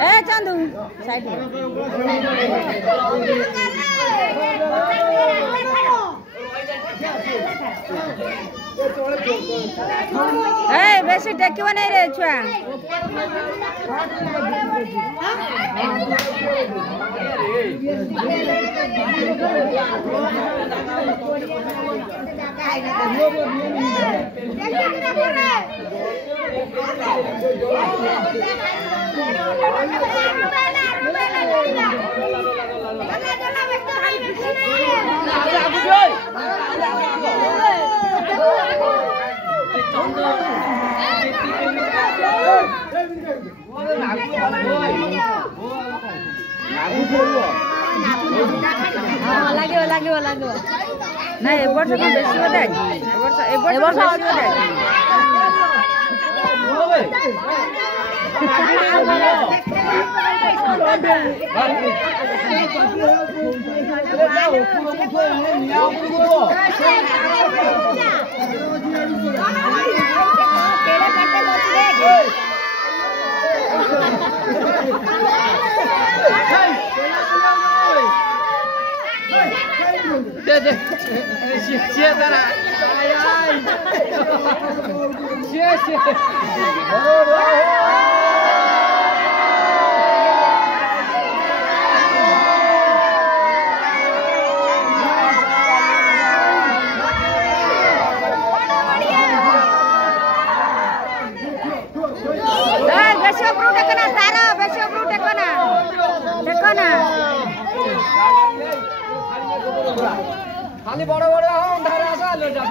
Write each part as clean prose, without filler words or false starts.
ए Chandu side ए बेसी टेकिव नहीं रे छुआ लाग्यो लाग्यो लाग्यो नहीं ए वर्ष में बेसी होता है ए वर्ष बेसी होता है दे तारा खाली बड़ा बड़ा हो अंधारा सा ले जा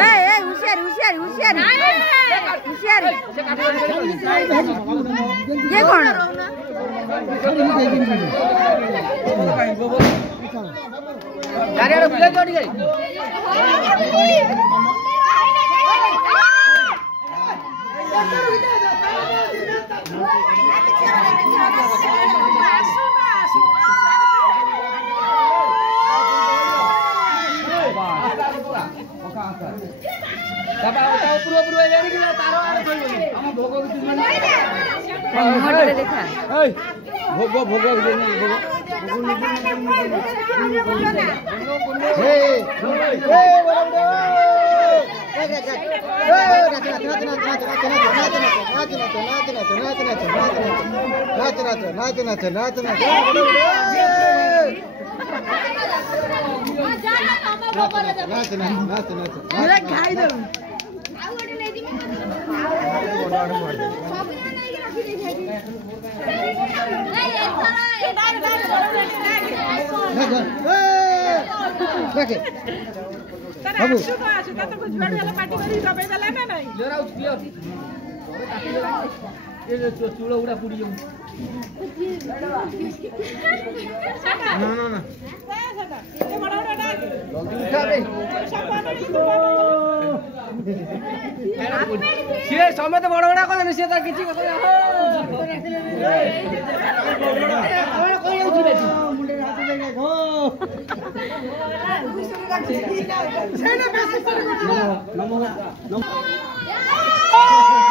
ए होशियार होशियार होशियार होशियार ये कौन गाड़ी रे बुले जोड़ी गई चूड़ा उड़ा पूरी समस्त बड़ बड़ा कह सी तो किसी Oh!